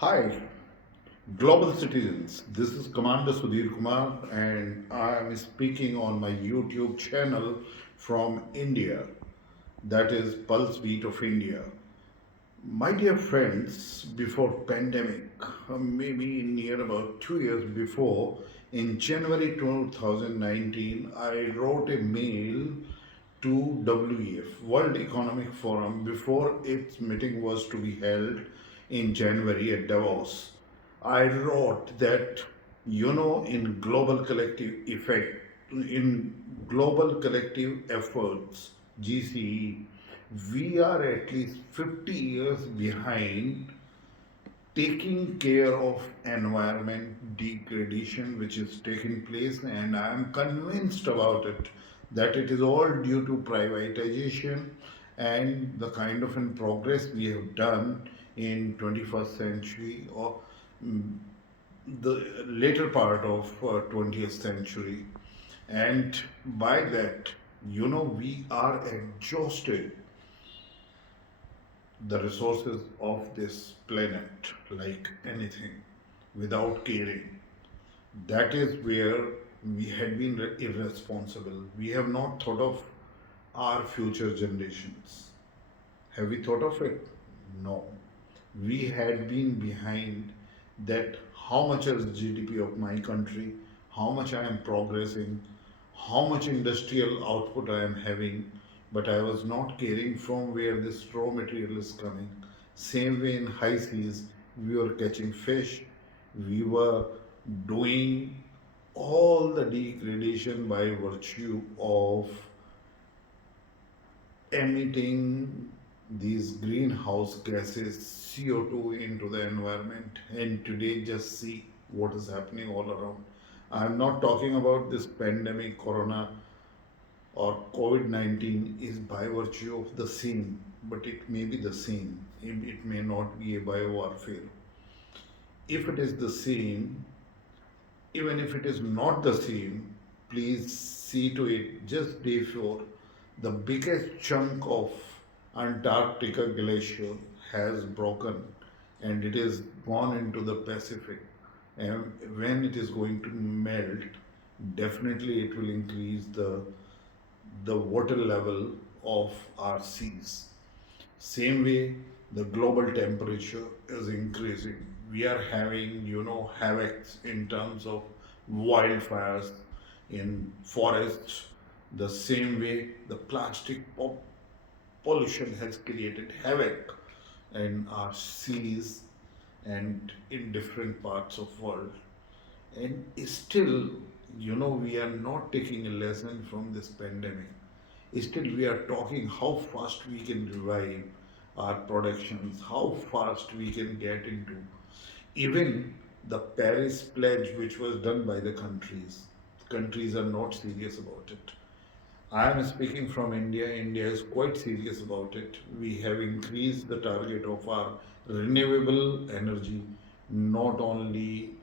Hi, global citizens. This is Commander Sudhir Kumar, and I am speaking on my YouTube channel from India, that is Pulse Beat of India. My dear friends, before pandemic, maybe near about 2 years before, in January 2019, I wrote a mail to WEF, World Economic Forum, before its meeting was to be held in January at Davos. I wrote that, in global collective efforts, GCE, we are at least 50 years behind taking care of environment degradation which is taking place, and I am convinced about it that it is all due to privatization and the kind of in progress we have done in 21st century or mm, the later part of 20th century. And by that, we are exhausted the resources of this planet like anything without caring. That is where we had been irresponsible. We have not thought of our future generations. Have we thought of it? No. We had been behind that how much is GDP of my country, how much I am progressing, how much industrial output I am having, but I was not caring from where this raw material is coming. Same way in high seas, we were catching fish, we were doing all the degradation by virtue of emitting these greenhouse gases CO2 into the environment. And today just see what is happening all around. I'm not talking about this pandemic corona or COVID-19 is by virtue of the same, but it may be the same. It may not be a biowarfare. If it is the same, even if it is not the same, please see to it just before the biggest chunk of Antarctica glacier has broken and it is gone into the Pacific. And when it is going to melt, definitely it will increase the water level of our seas. Same way, the global temperature is increasing. We are having, havocs in terms of wildfires in forests. The same way, the pollution has created havoc in our seas and in different parts of world. And still, we are not taking a lesson from this pandemic. Still, we are talking how fast we can revive our productions, how fast we can get into even the Paris pledge, which was done by the countries. Countries are not serious about it. I am speaking from India. India is quite serious about it. We have increased the target of our renewable energy not only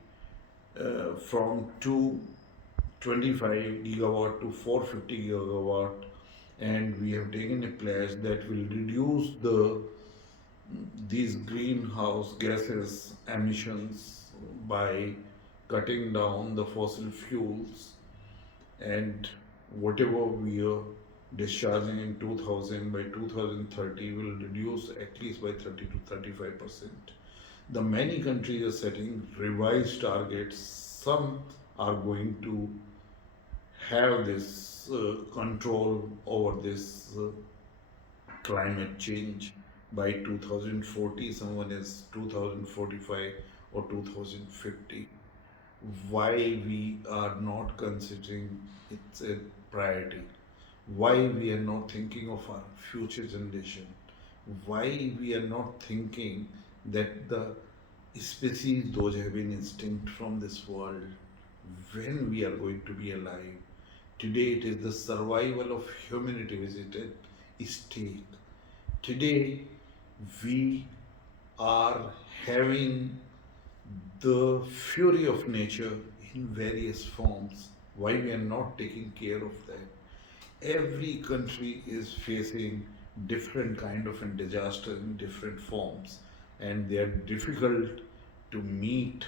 from 225 gigawatt to 450 gigawatt, and we have taken a pledge that will reduce these greenhouse gases emissions by cutting down the fossil fuels, and whatever we are discharging in 2000 by 2030 will reduce at least by 30 to 35%. The many countries are setting revised targets. Some are going to have this control over this climate change by 2040. Someone is 2045 or 2050. Why we are not considering it's a priority? Why we are not thinking of our future generation? Why we are not thinking that the species those have been extinct from this world, when we are going to be alive? Today it is the survival of humanity visited stake. Today we are having the fury of nature in various forms. Why we are not taking care of that? Every country is facing different kind of a disaster in different forms, and they are difficult to meet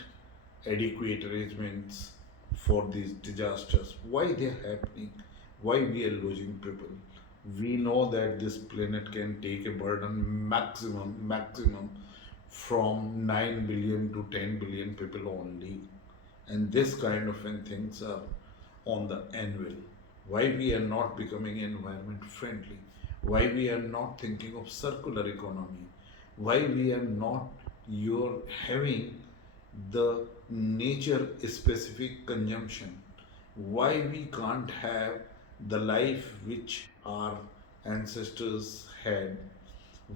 adequate arrangements for these disasters. Why they are happening? Why we are losing people? We know that this planet can take a burden maximum from 9 billion to 10 billion people only, and this kind of when things are on the anvil. Why we are not becoming environment friendly? Why we are not thinking of circular economy? Why we are not you're having the nature specific consumption? Why we can't have the life which our ancestors had?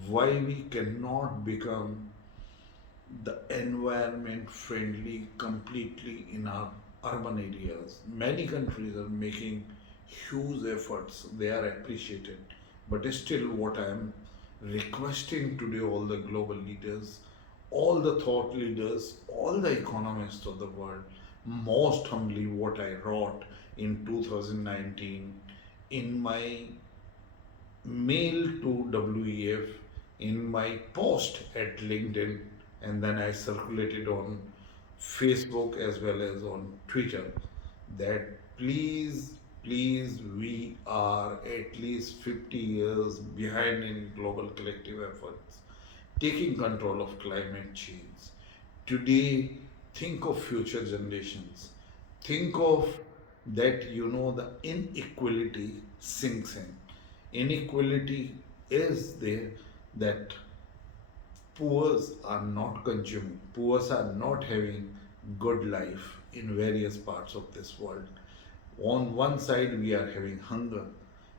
Why we cannot become the environment friendly completely in our urban areas? Many countries are making huge efforts, they are appreciated. But still, what I am requesting today, all the global leaders, all the thought leaders, all the economists of the world, most humbly, what I wrote in 2019 in my mail to WEF, in my post at LinkedIn, and then I circulated on Facebook as well as on Twitter that please, we are at least 50 years behind in global collective efforts, taking control of climate change. Today, think of future generations. Think of that, the inequality sinks in. Inequality is there, that poors are not consuming, poors are not having good life in various parts of this world. On one side we are having hunger,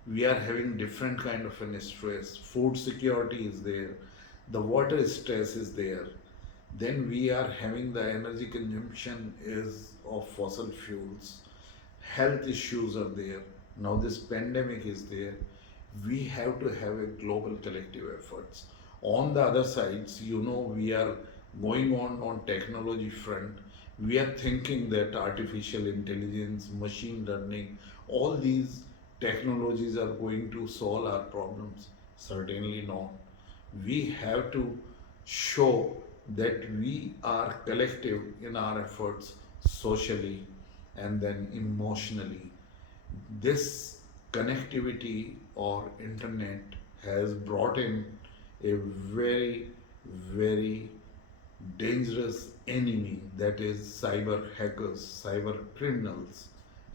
we are having different kind of an stress, food security is there, the water stress is there, then we are having the energy consumption is of fossil fuels, health issues are there, now this pandemic is there. We have to have a global collective efforts. On the other sides, we are going on technology front. We are thinking that artificial intelligence, machine learning, all these technologies are going to solve our problems. Certainly not. We have to show that we are collective in our efforts socially and then emotionally. This connectivity or internet has brought in a very, very dangerous enemy, that is cyber hackers, cyber criminals,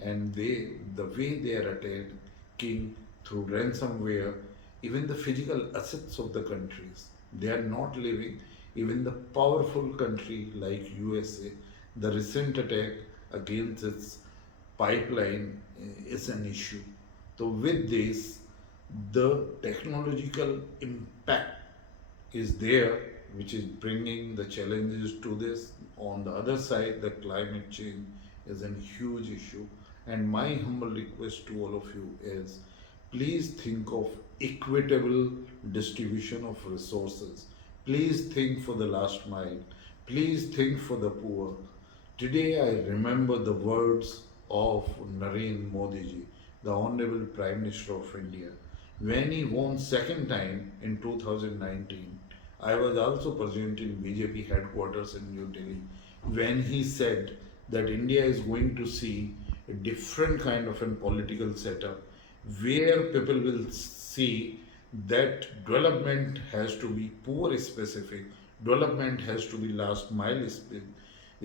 and the way they are attacking through ransomware even the physical assets of the countries. They are not living. Even the powerful country like USA, the recent attack against its pipeline is an issue. So with this, the technological impact is there, which is bringing the challenges to this. On the other side, the climate change is a huge issue. And my humble request to all of you is please think of equitable distribution of resources. Please think for the last mile. Please think for the poor. Today I remember the words of Narendra Modi ji, the Honorable Prime Minister of India, when he won second time in 2019. I was also present in BJP headquarters in New Delhi when he said that India is going to see a different kind of a political setup where people will see that development has to be poor specific, development has to be last mile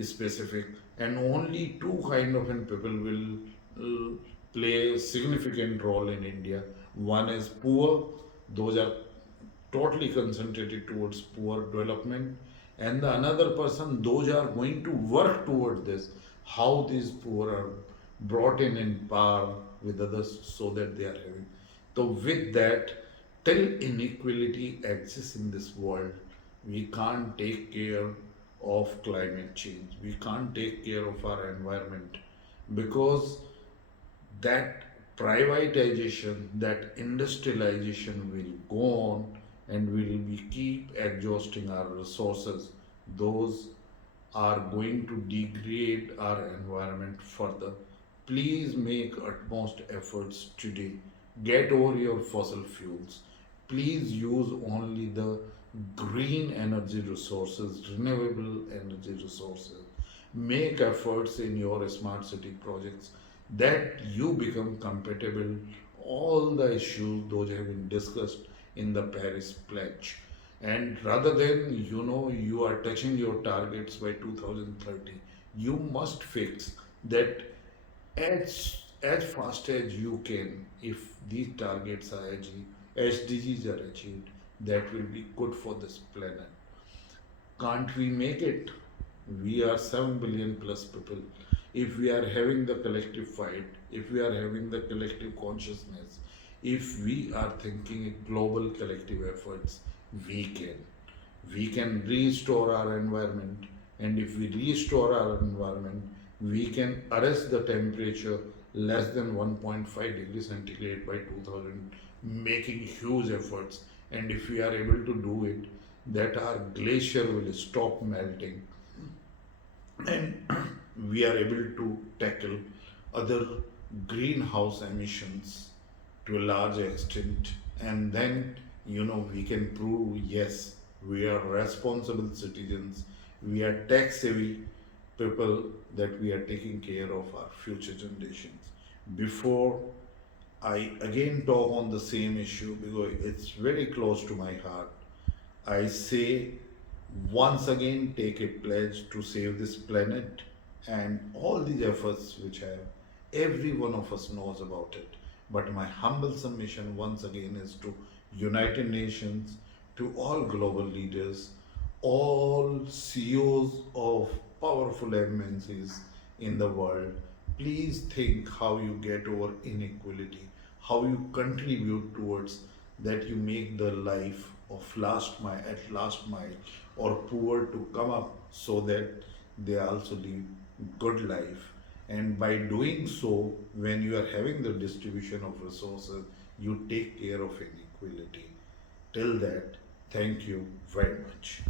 specific, and only two kind of people will play a significant role in India. One is poor, those are totally concentrated towards poor development, and the another person, those are going to work toward this, how these poor are brought in power with others so that they are having. So with that, till inequality exists in this world, we can't take care of climate change, we can't take care of our environment, because that privatization, that industrialization will go on, and will be keep exhausting our resources. Those are going to degrade our environment further. Please make utmost efforts today. Get over your fossil fuels. Please use only the green energy resources, renewable energy resources. Make efforts in your smart city projects that you become compatible. All the issues those have been discussed in the Paris Pledge. And rather than you are touching your targets by 2030, you must fix that as fast as you can. If these targets are achieved, SDGs are achieved, that will be good for this planet. Can't we make it? We are 7 billion plus people. If we are having the collective fight, if we are having the collective consciousness, if we are thinking global collective efforts, we can. We can restore our environment, and if we restore our environment, we can arrest the temperature less than 1.5 degrees centigrade by 2000, making huge efforts. And if we are able to do it, that our glacier will stop melting, and we are able to tackle other greenhouse emissions to a large extent. And then we can prove, yes, we are responsible citizens, we are tax savvy people, that we are taking care of our future generations. Before I again talk on the same issue, because it's very close to my heart, I say once again, take a pledge to save this planet, and all these efforts which have, every one of us knows about it. But my humble submission once again is to United Nations, to all global leaders, all CEOs of powerful MNCs in the world. Please think how you get over inequality, how you contribute towards that, you make the life of last mile or poor to come up, so that they also live good life. And by doing so, when you are having the distribution of resources, you take care of inequality. Till that, thank you very much.